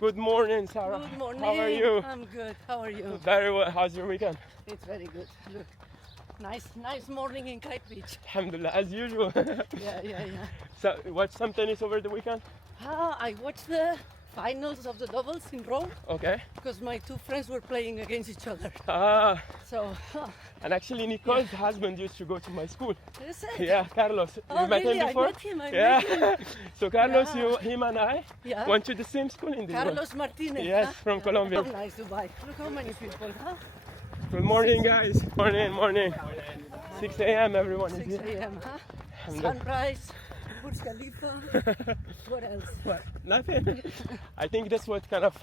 Good morning, Sara. Good morning. How are you? I'm good. How are you? Very well. How's your weekend? It's very good. Look, nice morning in Kite Beach. Alhamdulillah, as usual. Yeah. So, watch some tennis over the weekend? I watched the finals of the doubles in Rome Okay. because my two friends were playing against each other. Ah, So, and actually Nicole's husband used to go to my school. is it? Yeah, Carlos. Oh, You met really? him before? I met him. I Yeah. met him. So Carlos, Yeah. him and I Yeah. went to the same school in this one. Carlos Martinez. Yes, huh? from Colombia. Oh, nice Dubai. Look how many people, huh? Good morning, guys. Morning. 6 a.m. everyone is 6 here. a.m., huh? Alhamdulillah. Sunrise, Burj Khalifa. What else? Nothing. I think that's what kind of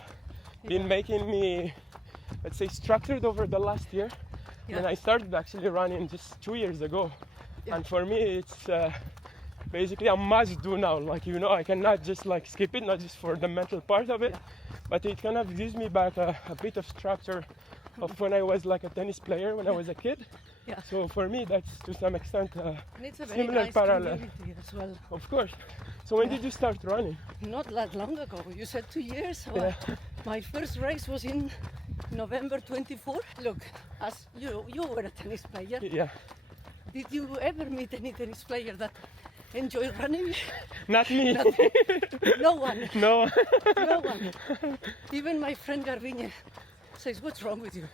been making me, let's say, structured over the last year. When I started actually running just 2 years ago. Yeah. And for me, it's basically a must do now. Like, I cannot just like skip it, not just for the mental part of it, but it kind of gives me back a bit of structure of when I was like a tennis player when I was a kid. Yeah. So for me, that's to some extent And it's a very similar nice parallel. community as well. Of course. So when did you start running? Not that long ago. You said 2 years. So Yeah. my first race was in November 24. Look, as you were a tennis player. Yeah. Did you ever meet any tennis player that enjoyed running? Not me. No one. No. No one. Even my friend Garbiñe says, "What's wrong with you?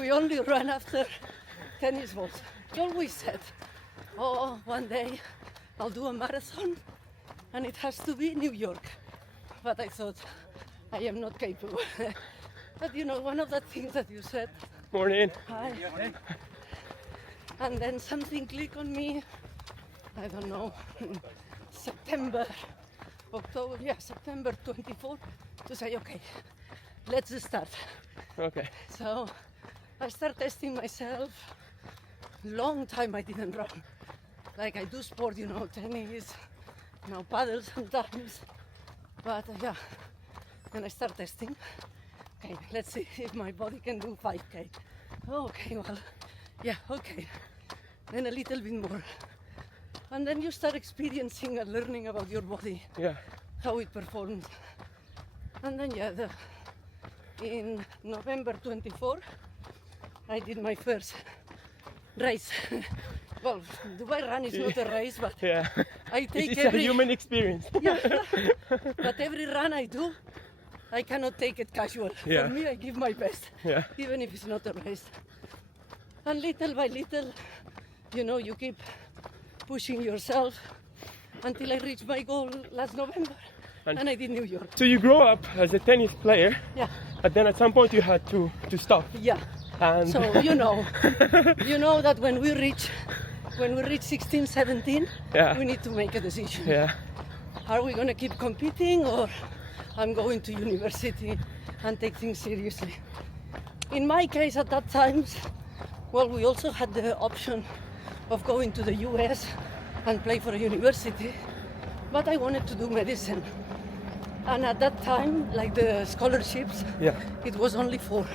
We only run after tennis balls." He always said, "Oh, one day I'll do a marathon and it has to be New York." But I thought, I am not capable. But one of the things that you said, Morning. hi, and then something clicked on me, I don't know, September 24, to say, okay, let's start. Okay. So I start testing myself. Long time I didn't run. Like I do sport, tennis, paddle sometimes. But yeah, and I start testing. Okay, let's see if my body can do 5K. Okay, well, yeah, okay. Then a little bit more. And then you start experiencing and learning about your body, Yeah. how it performs. And then, in November 24, I did my first race. Well, Dubai Run is not a race, but Yeah. I take It's a human experience. Yeah, but every run I do, I cannot take it casual. Yeah. For me, I give my best, Yeah. even if it's not a race. And little by little, you keep pushing yourself until I reached my goal last November, and I did New York. So you grow up as a tennis player, Yeah, but then at some point you had to stop. yeah. And So you know that when we reach 16, 17, Yeah. we need to make a decision. yeah. Are we going to keep competing, or I'm going to university and take things seriously? In my case at that time, well, we also had the option of going to the US and play for a university, but I wanted to do medicine. And at that time, like the scholarships, Yeah. it was only for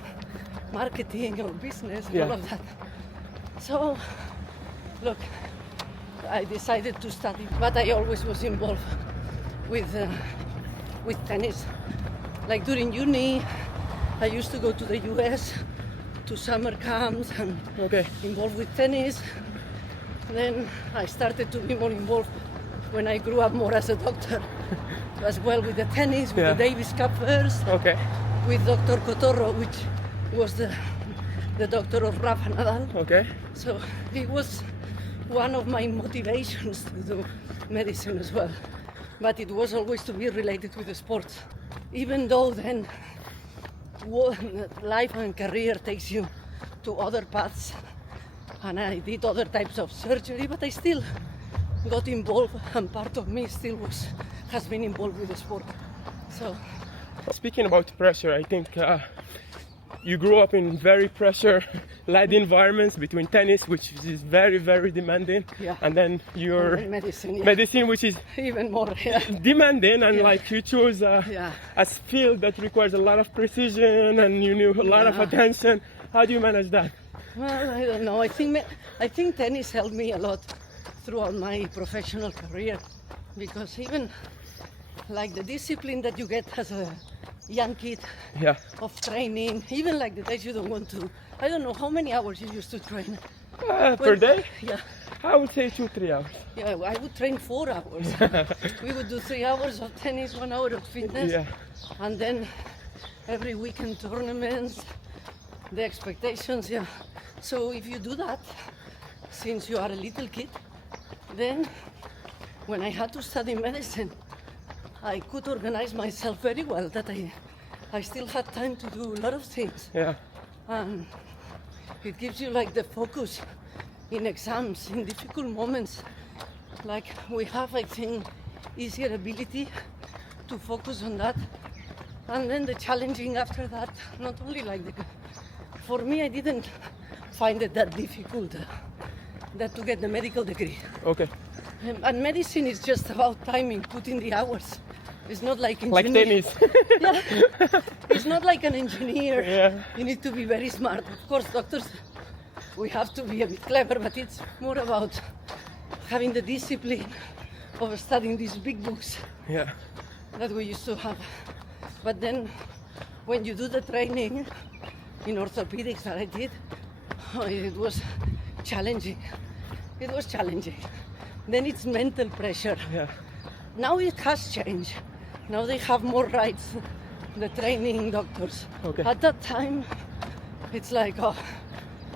marketing or business and Yeah. all of that. So, look, I decided to study, but I always was involved with tennis. Like during uni, I used to go to the US to summer camps and Okay. involved with tennis. Then I started to be more involved when I grew up more as a doctor, as well with the tennis, with Yeah. the Davis Cup first, Okay. with Dr. Cotorro, which was the doctor of Rafa Nadal. Okay. So it was one of my motivations to do medicine as well. But it was always to be related with the sports. Even though then life and career takes you to other paths, and I did other types of surgery, but I still got involved, and part of me still has been involved with the sport. So Speaking about pressure, I think you grew up in very pressure-led environments between tennis, which is very, very demanding, Yeah. and then your and medicine, yeah. medicine, which is Even more, yeah. demanding, and Yeah. like you choose Yeah. a field that requires a lot of precision and you need a lot of Yeah. attention. How do you manage that? Well, I don't know. I think tennis helped me a lot throughout my professional career, because even like the discipline that you get as a young kid Yeah. of training, even like the days you don't want to. I don't know how many hours you used to train. Per day? Yeah. I would say 2-3 hours. Yeah, I would train 4 hours. We would do 3 hours of tennis, 1 hour of fitness, Yeah. and then every weekend tournaments, the expectations, yeah. So if you do that since you are a little kid, then when I had to study medicine, I could organize myself very well, that I still had time to do a lot of things. Yeah. And it gives you like the focus in exams, in difficult moments. Like we have, I think, easier ability to focus on that. And then the challenging after that, not only like for me, I didn't find it that difficult that to get the medical degree. Okay. And medicine is just about timing, putting the hours. It's not like Like engineer. tennis. Yeah. It's not like an engineer. Yeah. You need to be very smart. Of course, doctors, we have to be a bit clever, but it's more about having the discipline of studying these big books Yeah. that we used to have. But then when you do the training in orthopedics that I did, it was challenging. It was challenging. Then it's mental pressure. Yeah. Now it has changed. Now they have more rights, the training doctors. Okay. At that time, it's like, oh,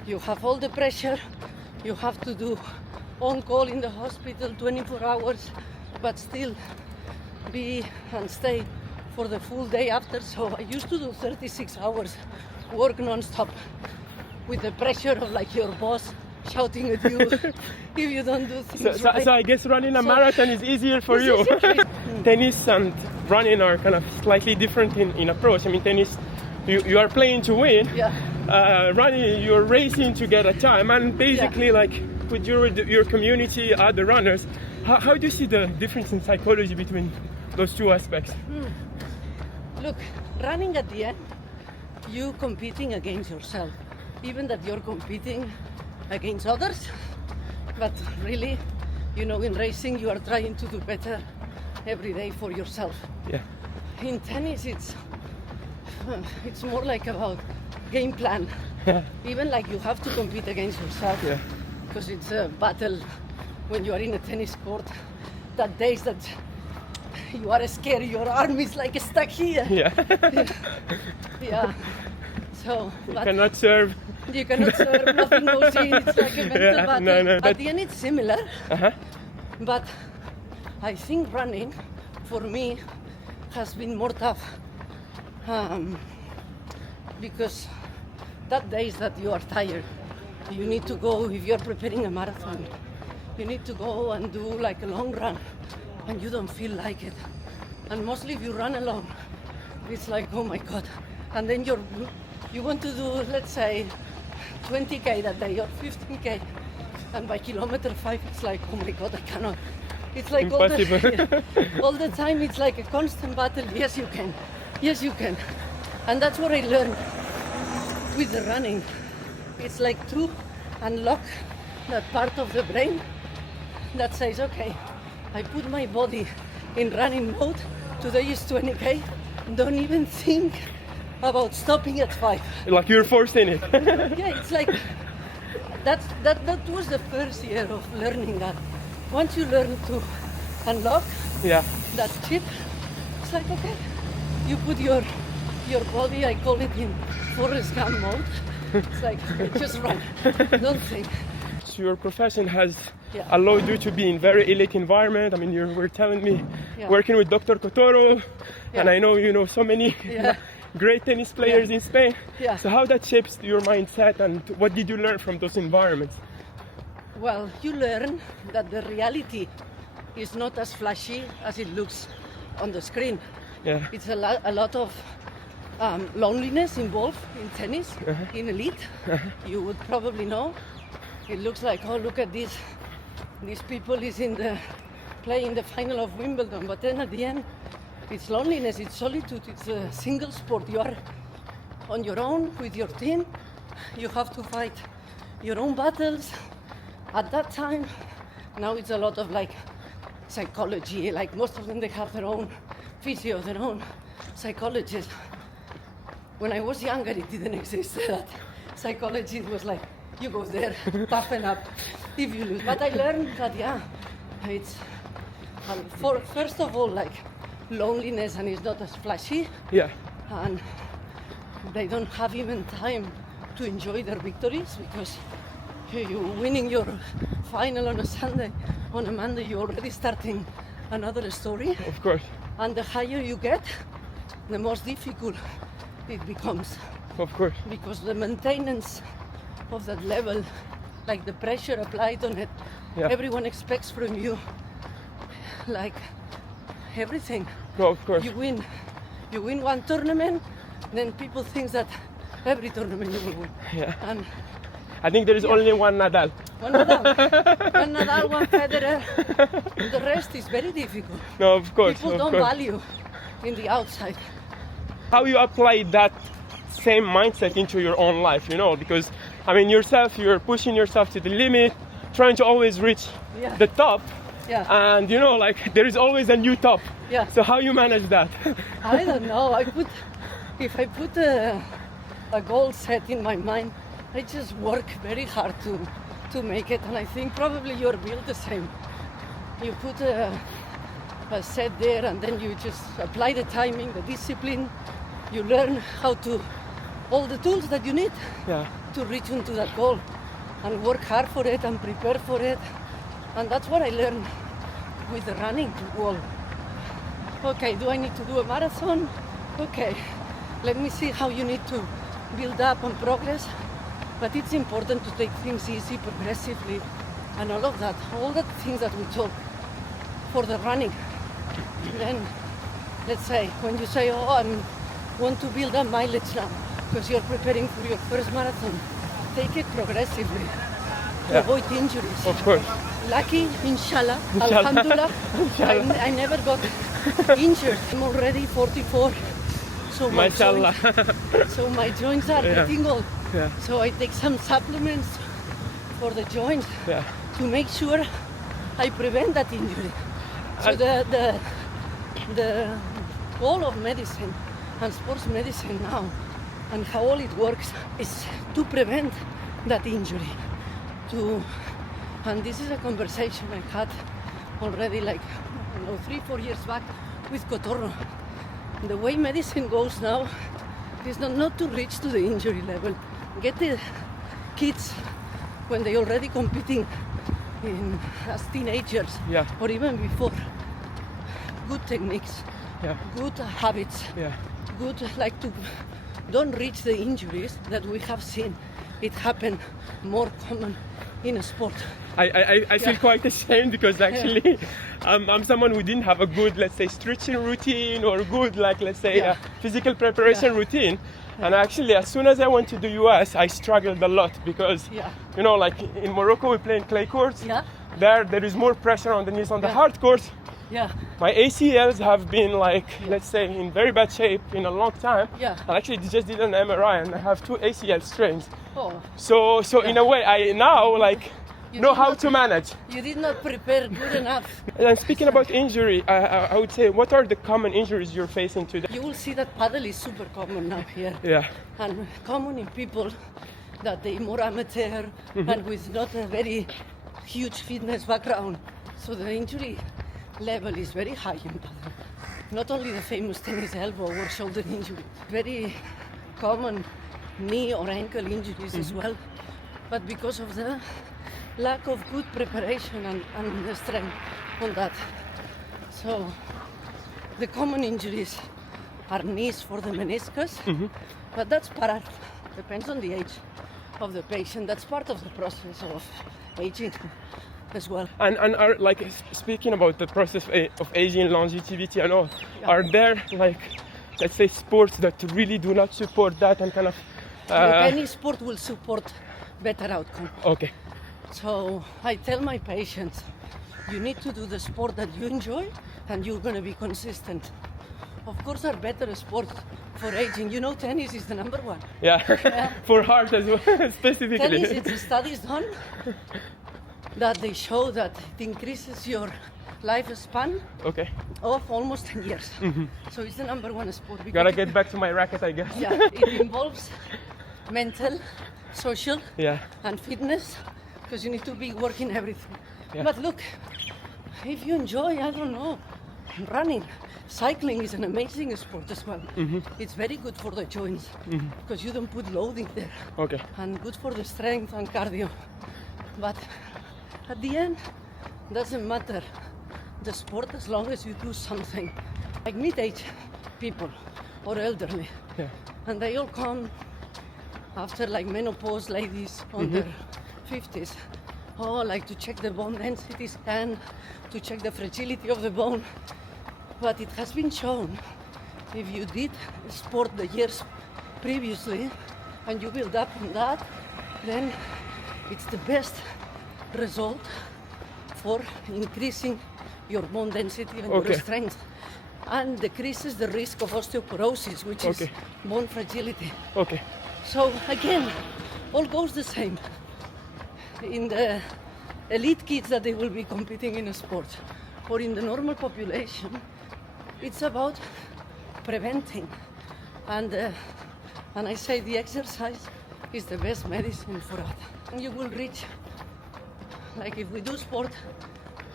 you have all the pressure, you have to do on call in the hospital 24 hours, but still be and stay for the full day after. So I used to do 36 hours, work non-stop, with the pressure of like your boss shouting at you if you don't do things right. So I guess running a marathon is easier for It's you. easier. Tennis and running are kind of slightly different in approach. I mean, tennis, you are playing to win. Yeah. Running, you're racing to get a time, and basically, like with your community, other runners. How do you see the difference in psychology between those two aspects? Look, running at the end, you competing against yourself, even that you're competing against others, but really, you know, in racing you are trying to do better every day for yourself. Yeah. In tennis, it's more like about game plan. Even like you have to compete against yourself, Yeah. because it's a battle when you are in a tennis court. That days that you are scared, your arm is like stuck here. Yeah. Yeah. So, You but cannot serve. you cannot serve, nothing goes in. It's like a mental Yeah, battle. no, At the end, it's similar. Uh-huh. But I think running, for me, has been more tough. Because that days that you are tired, you need to go, if you're preparing a marathon, you need to go and do like a long run, and you don't feel like it. And mostly if you run alone, it's like, oh my God. And then you want to do, let's say, 20K that day or 15K. And by kilometer 5, it's like, oh my God, I cannot. It's like Impossible. all the time, it's like a constant battle. Yes, you can. Yes, you can. And that's what I learned with the running. It's like to unlock that part of the brain that says, okay, I put my body in running mode. Today is 20K. Don't even think about stopping at 5. Like you're forcing it. Yeah, it's like that was the first year of learning that. Once you learn to unlock Yeah. that chip, it's like, okay, you put your body, I call it in Forrest Gump mode. It's like, okay, just run, don't think. So your profession has Yeah. allowed you to be in very elite environment. I mean, you were telling me Yeah. working with Dr. Cotoro, and Yeah. I know you know so many Yeah. great tennis players in Spain. Yeah. So how that shapes your mindset, and what did you learn from those environments? Well, you learn that the reality is not as flashy as it looks on the screen. Yeah. It's a lot of loneliness involved in tennis, in elite. You would probably know. It looks like, oh, look at this. These people is playing the final of Wimbledon. But then at the end, it's loneliness, it's solitude, it's a single sport. You are on your own with your team. You have to fight your own battles. At that time, now it's a lot of like psychology. Like most of them, they have their own physio, their own psychologist. When I was younger, it didn't exist. That psychology was like, you go there, toughen up if you lose. But I learned that, yeah, it's, first of all, like loneliness, and it's not as flashy. Yeah. And they don't have even time to enjoy their victories, because you're winning your final on a Sunday, on a Monday, you're already starting another story. Of course. And the higher you get, the more difficult it becomes. Of course. Because the maintenance of that level, like the pressure applied on it, everyone expects from you, like everything. No, of course. You win one tournament, then people think that every tournament you will win. Yeah. And I think there is only one Nadal. One Nadal, one Federer. The rest is very difficult. No, of course. People of don't course. value in the outside. How you apply that same mindset into your own life, you know, because I mean yourself, you're pushing yourself to the limit, trying to always reach the top. Yeah. And you know, like there is always a new top. Yeah. So how you manage that? I don't know. If I put a goal set in my mind, I just work very hard to make it. And I think probably you're built the same. You put a set there, and then you just apply the timing, the discipline. You learn how to, all the tools that you need to reach into that goal, and work hard for it and prepare for it. And that's what I learned with the running wall. Okay, do I need to do a marathon? Okay, let me see how you need to build up and progress. But it's important to take things easy, progressively, and all of that. All the things that we talk for the running. Then, let's say, when you say, oh, I want to build up mileage now, because you're preparing for your first marathon, take it progressively to avoid injuries. Of course. Lucky, inshallah, alhamdulillah, I never got injured. I'm already 44, so my joints are getting old. Yeah. So I take some supplements for the joints to make sure I prevent that injury. So the goal of medicine and sports medicine now, and how all it works, is to prevent that injury. And this is a conversation I had already, like 3-4 years back with Cotorro. The way medicine goes now is not to reach to the injury level. Get the kids when they're already competing as teenagers or even before. Good techniques, good habits, good don't reach the injuries that we have seen. It happen more common in a sport. I feel quite ashamed because actually I'm someone who didn't have a good, let's say, stretching routine or good, like, let's say, physical preparation routine. And actually, as soon as I went to the US, I struggled a lot because, you know, like in Morocco, we play in clay courts. There is more pressure on the knees on the hard courts. My ACLs have been like, let's say, in very bad shape in a long time. And actually, they just did an MRI and I have 2 ACL strains. So in a way, I now know how to manage. You did not prepare good enough. And speaking about injury, I would say, what are the common injuries you're facing today? You will see that paddle is super common now here. And common in people that they more amateur and with not a very huge fitness background. So the injury level is very high in paddle. Not only the famous tennis elbow or shoulder injury, very common knee or ankle injuries as well. But because of the lack of good preparation and the strength on that. So the common injuries are knees for the meniscus, but that's part, depends on the age of the patient. That's part of the process of aging as well. And are, like, speaking about the process of aging, longevity and all, are there, like, let's say, sports that really do not support that and kind of... Any sport will support better outcome. Okay. So I tell my patients, you need to do the sport that you enjoy and you're going to be consistent. Of course, there are better sports for aging. You know, tennis is the number one. For heart as well, specifically. Tennis, it's studies done that they show that it increases your lifespan Okay. of almost 10 years. So it's the number one sport. Gotta get back to my racket, I guess. Yeah, it involves mental, social, Yeah. and fitness, because you need to be working everything. Yeah. But look, if you enjoy, I don't know, running, cycling is an amazing sport as well. It's very good for the joints because you don't put loading there, Okay. and good for the strength and cardio. But at the end, doesn't matter the sport as long as you do something. Like mid-age people or elderly, Yeah. and they all come after like menopause ladies on their 50s. Oh, like to check the bone density scan, to check the fragility of the bone. But it has been shown, if you did sport the years previously and you build up on that, then it's the best result for increasing your bone density and Okay. your strength, and decreases the risk of osteoporosis, which is Okay. bone fragility. Okay. So again, all goes the same. In the elite kids that they will be competing in a sport, or in the normal population, it's about preventing. And I say the exercise is the best medicine for that. And you will reach, like if we do sport,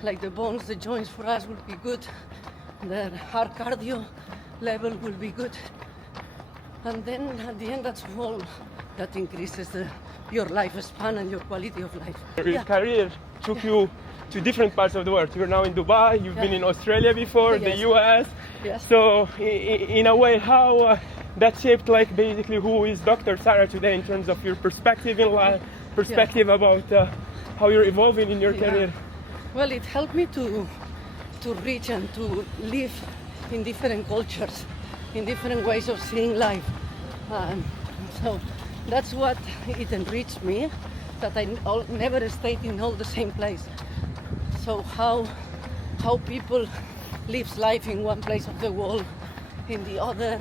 like the bones, the joints for us will be good, the heart cardio level will be good. And then at the end, that's all that increases your lifespan and your quality of life. Your career took you to different parts of the world. You're now in Dubai, you've been in Australia before, the Yes. US. Yes. So in a way, how that shaped like basically who is Dr. Sara today in terms of your perspective in life, perspective about how you're evolving in your career. Well, it helped me to reach and to live in different cultures, in different ways of seeing life. So that's what it enriched me, that I never stayed in all the same place. So how people lives life in one place of the world, in the other,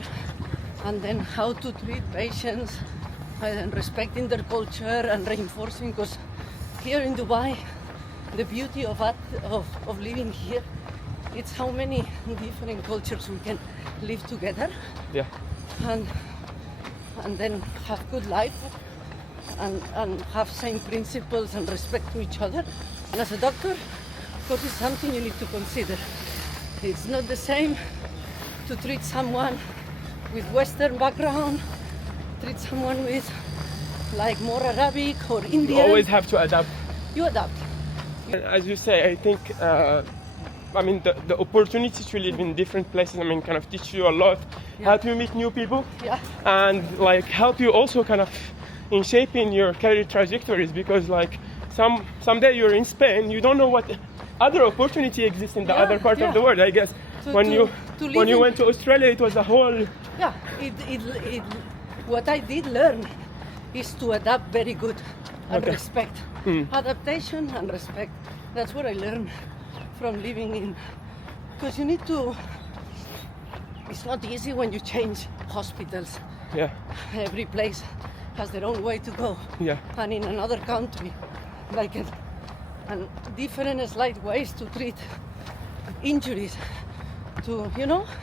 and then how to treat patients and respecting their culture and reinforcing, because here in Dubai, the beauty of living here, it's how many different cultures we can live together. Yeah. And then have good life and have same principles and respect to each other. And as a doctor, of course, it's something you need to consider. It's not the same to treat someone with Western background, treat someone with like more Arabic or Indian. You always have to adapt. You adapt. As you say, I think, I mean, the opportunity to live in different places, I mean, kind of teach you a lot, help you meet new people, and like help you also kind of in shaping your career trajectories, because like someday you're in Spain, you don't know what other opportunity exists in the other part of the world, I guess. When you went to Australia, it was a whole... Yeah, what I did learn is to adapt very good and respect. Adaptation and respect. That's what I learned from living in. Because you need to... It's not easy when you change hospitals. Yeah. Every place has their own way to go. Yeah. And in another country, like and different slight ways to treat injuries,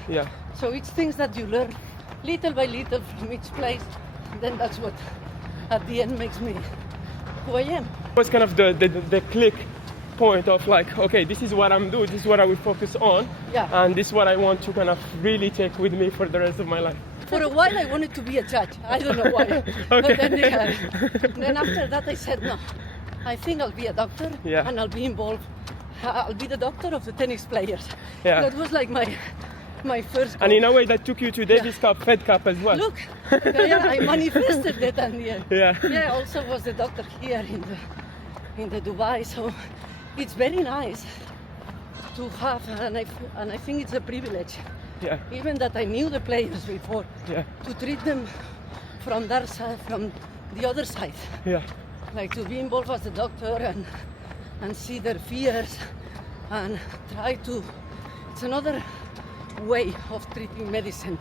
Yeah. So it's things that you learn little by little from each place. Then that's what at the end makes me who I am. What's kind of the click point of like, okay, this is what I'm doing, this is what I will focus on, and this is what I want to kind of really take with me for the rest of my life? For a while I wanted to be a judge. I don't know why. But then after that I said, no, I think I'll be a doctor and I'll be involved. I'll be the doctor of the tennis players. Yeah. That was like my first goal. And in a way that took you to Davis Cup, Fed Cup as well. Look, I manifested that in the end. Yeah. Also was the doctor here in the Dubai. So it's very nice to have, and I think it's a privilege. Yeah. Even that I knew the players before. Yeah. To treat them from their side, from the other side. Yeah. Like to be involved as a doctor and see their fears and try to. It's another way of treating medicine.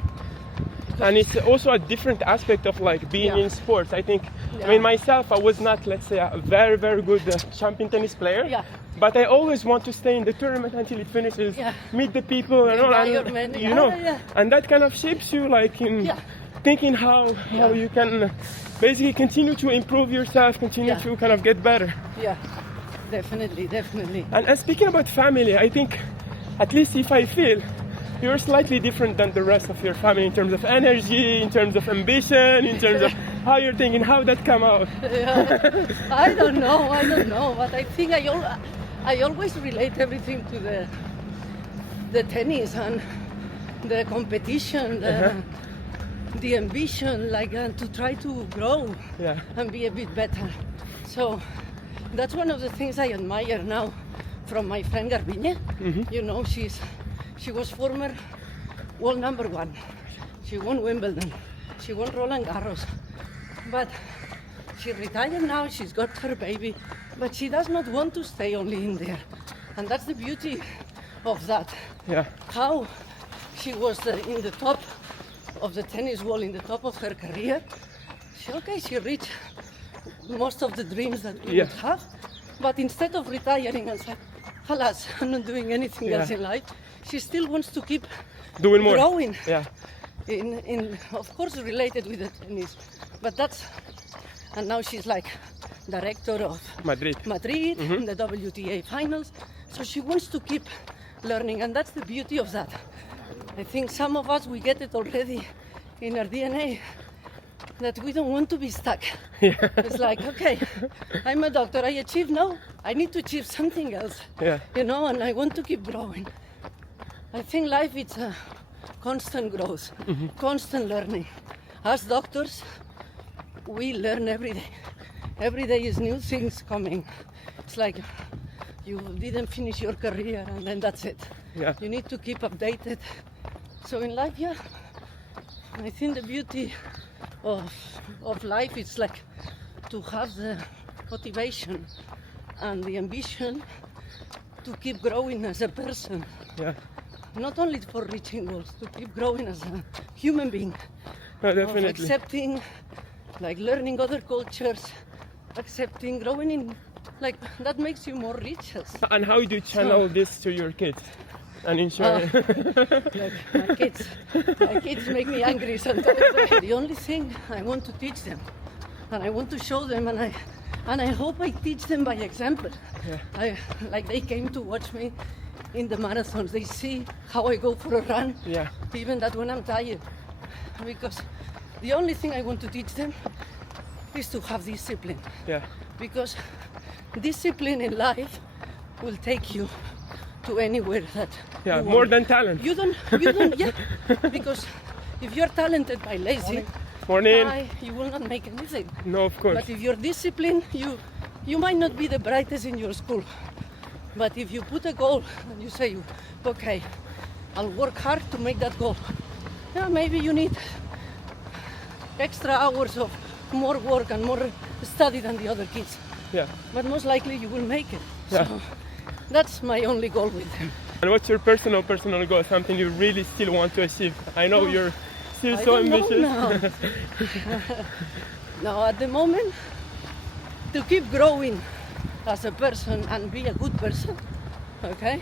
And it's also a different aspect of like being in sports. I think, I mean, myself, I was not, let's say, a very, very good champion tennis player. Yeah. But I always want to stay in the tournament until it finishes, meet the people and all, and, you know, and that kind of shapes you, like in thinking how you can basically continue to improve yourself, continue to kind of get better. Yeah, definitely. And speaking about family, I think, at least if I feel, you're slightly different than the rest of your family in terms of energy, in terms of ambition, in terms of how you're thinking. How that come out? I don't know, but I think I always relate everything to the tennis and the competition, the ambition, like to try to grow and be a bit better. So that's one of the things I admire now from my friend Garbiñe. You know, she was former world number one. She won Wimbledon. She won Roland Garros. But she retired now. She's got her baby. But she does not want to stay only in there. And that's the beauty of that. Yeah. How she was in the top of the tennis world, in the top of her career. She reached most of the dreams that we would have. But instead of retiring and saying, alas, I'm not doing anything else in life, she still wants to keep doing more, growing. Yeah. In of course related with the tennis, but and now she's like director of Madrid in the WTA finals. So she wants to keep learning, and that's the beauty of that. I think some of us, we get it already in our DNA, that we don't want to be stuck. It's like, okay, I'm a doctor, I achieved now, I need to achieve something else. You know, and I want to keep growing. I think life is a constant growth, constant learning. As doctors, we learn every day. Every day is new things coming. It's like you didn't finish your career and then that's it. You need to keep updated. So in life, I think the beauty of life is like to have the motivation and the ambition to keep growing as a person. Not only for reaching goals, to keep growing as a human being. Definitely. Accepting, like learning other cultures, accepting, growing in, like that makes you more rich. And how do you channel this to your kids? And ensure like my kids make me angry sometimes. The only thing I want to teach them, and I want to show them, and I hope I teach them by example. Like they came to watch me in the marathons, they see how I go for a run, even that when I'm tired. Because the only thing I want to teach them is to have discipline. Because discipline in life will take you to anywhere that you more want. than talent. You don't, because if you're talented by lazy, you will not make anything. No, of course. But if you're disciplined, you might not be the brightest in your school. But if you put a goal and you say, okay, I'll work hard to make that goal. Maybe you need extra hours of more work and more study than the other kids. But most likely you will make it. So that's my only goal with them. And what's your personal goal? Something you really still want to achieve? I know you're still so ambitious. No, at the moment, to keep growing as a person and be a good person, okay?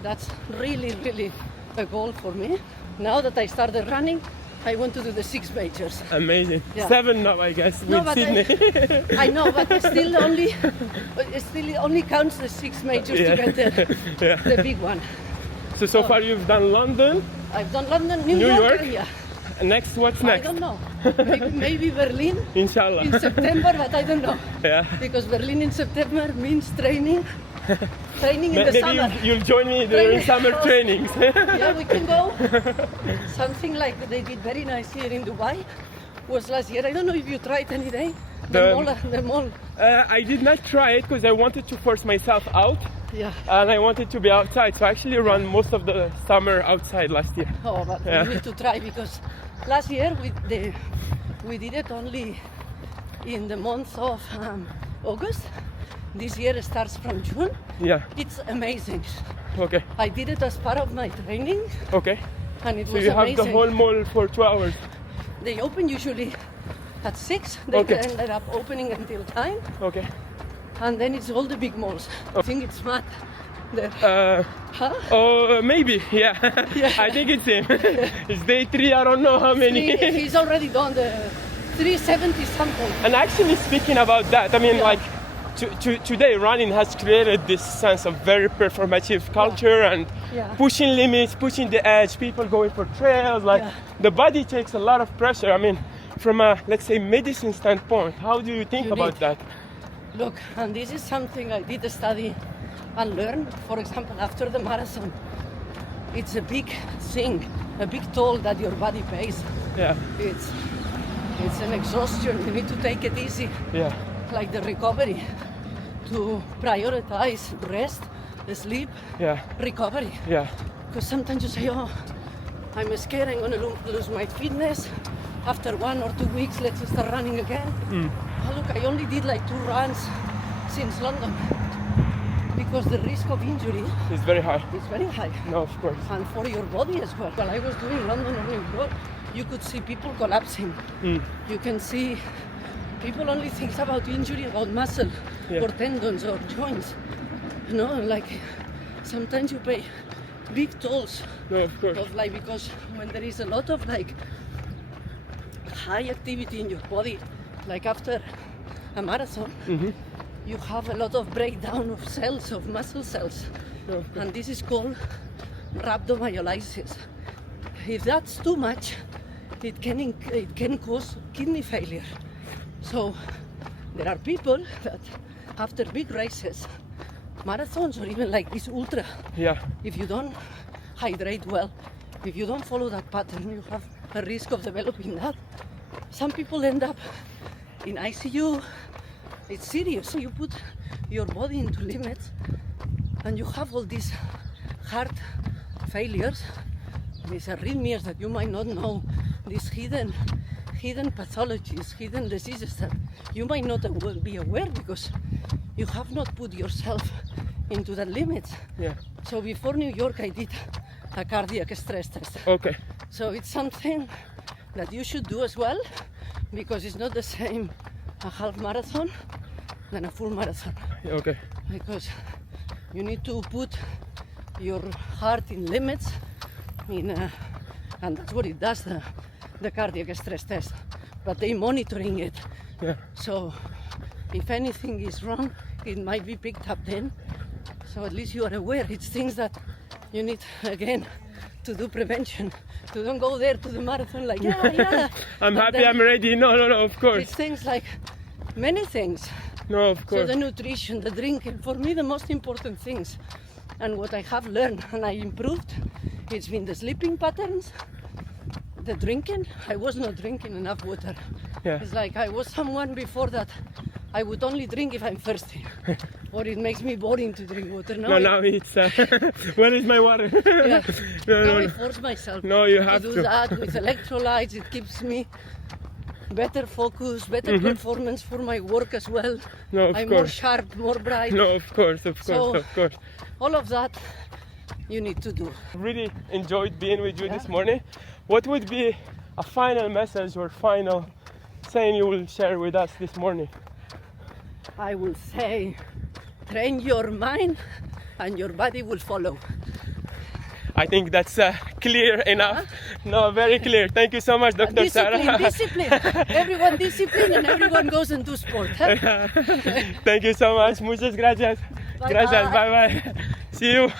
That's really, really a goal for me. Now that I started running, I want to do the 6 majors. Amazing. 7 now, I guess, with Sydney. I know, but it still only counts the 6 majors to get the big one. So far you've done London. I've done London, New York. Next, what's next? I don't know. Maybe Berlin. Inshallah. In September, but I don't know. Because Berlin in September means training. Training in the summer. Maybe you'll join me during summer trainings. We can go. Something like they did very nice here in Dubai was last year. I don't know if you tried any day. The mall. I did not try it because I wanted to force myself out. And I wanted to be outside. So I actually ran most of the summer outside last year. But we need to try, because last year we did it only in the month of August. This year it starts from June. It's amazing. Okay. I did it as part of my training. Okay. and it So was you have amazing. the whole mall for 2 hours. They open usually at 6. They Okay. ended up opening until 9, Okay. and then it's all the big malls. I think it's mad. There. Huh? Oh, maybe, yeah. Yeah. I think it's him. It's day 3, I don't know how many. He's already done the 370 something. And actually speaking about that, I mean, Yeah. like, today running has created this sense of very performative culture and Yeah. pushing limits, pushing the edge, people going for trails. Like, Yeah. the body takes a lot of pressure. I mean, from a, let's say, medicine standpoint, how do you think You about need- that? Look, and this is something I did study and learn. For example, after the marathon, it's a big thing, a big toll that your body pays. Yeah, It's an exhaustion. You need to take it easy, yeah, like the recovery, to prioritize rest, sleep, yeah, recovery. yeah, Because sometimes you say, oh, I'm scared I'm going to lose my fitness. After 1 or 2 weeks, let's start running again. Oh, look, I only did like 2 runs since London because the risk of injury it's very high. is very high. No, of course. And for your body as well. While I was doing London or New York, you could see people collapsing. You can see people only think about injury, about muscle Yeah. or tendons or joints. You know, like sometimes you pay big tolls No, of course. of like, because when there is a lot of like high activity in your body, like after a marathon, you have a lot of breakdown of cells, of muscle cells, No, of course. and this is called rhabdomyolysis. If that's too much, it can cause kidney failure. So there are people that after big races, marathons or even like this ultra, Yeah, if you don't hydrate well, if you don't follow that pattern, you have a risk of developing that. Some people end up in ICU. It's serious. So you put your body into limits and you have all these heart failures, these arrhythmias that you might not know, these hidden pathologies, hidden diseases that you might not be aware because you have not put yourself into the limits. yeah. So before New York, I did a cardiac stress test. Okay. So it's something that you should do as well because it's not the same a half marathon than a full marathon. Okay. Because you need to put your heart in limits, and that's what it does, the cardiac stress test. But they monitoring it. Yeah. So if anything is wrong, it might be picked up then. So at least you are aware. It's things that you need, again, to do prevention. To don't go there to the marathon like, yeah. I'm But happy, then I'm ready. No, of course. It's things like many things. No, of So course. the nutrition, the drinking, for me the most important things, and what I have learned and I improved, it's been the sleeping patterns, the drinking. I was not drinking enough water. Yeah. It's like I was someone before that I would only drink if I'm thirsty, or it makes me boring to drink water. No, now it's. Where is my water? Yeah. No, Now no, I no. force myself No, you to have do to. that with electrolytes. It keeps me better focus, better performance for my work as well. No, of I'm more course. sharp, more bright. No, of course, So- of course. All of that you need to do. Really enjoyed being with you Yeah. this morning. What would be a final message or final saying you will share with us this morning? I will say, train your mind and your body will follow. I think that's clear enough. No, very clear. Thank you so much, Dr. Discipline, Sara. discipline. Everyone discipline and everyone goes and do sport. Huh? Thank you so much. Muchas gracias. Bye Gracias. bye. Bye bye. See you.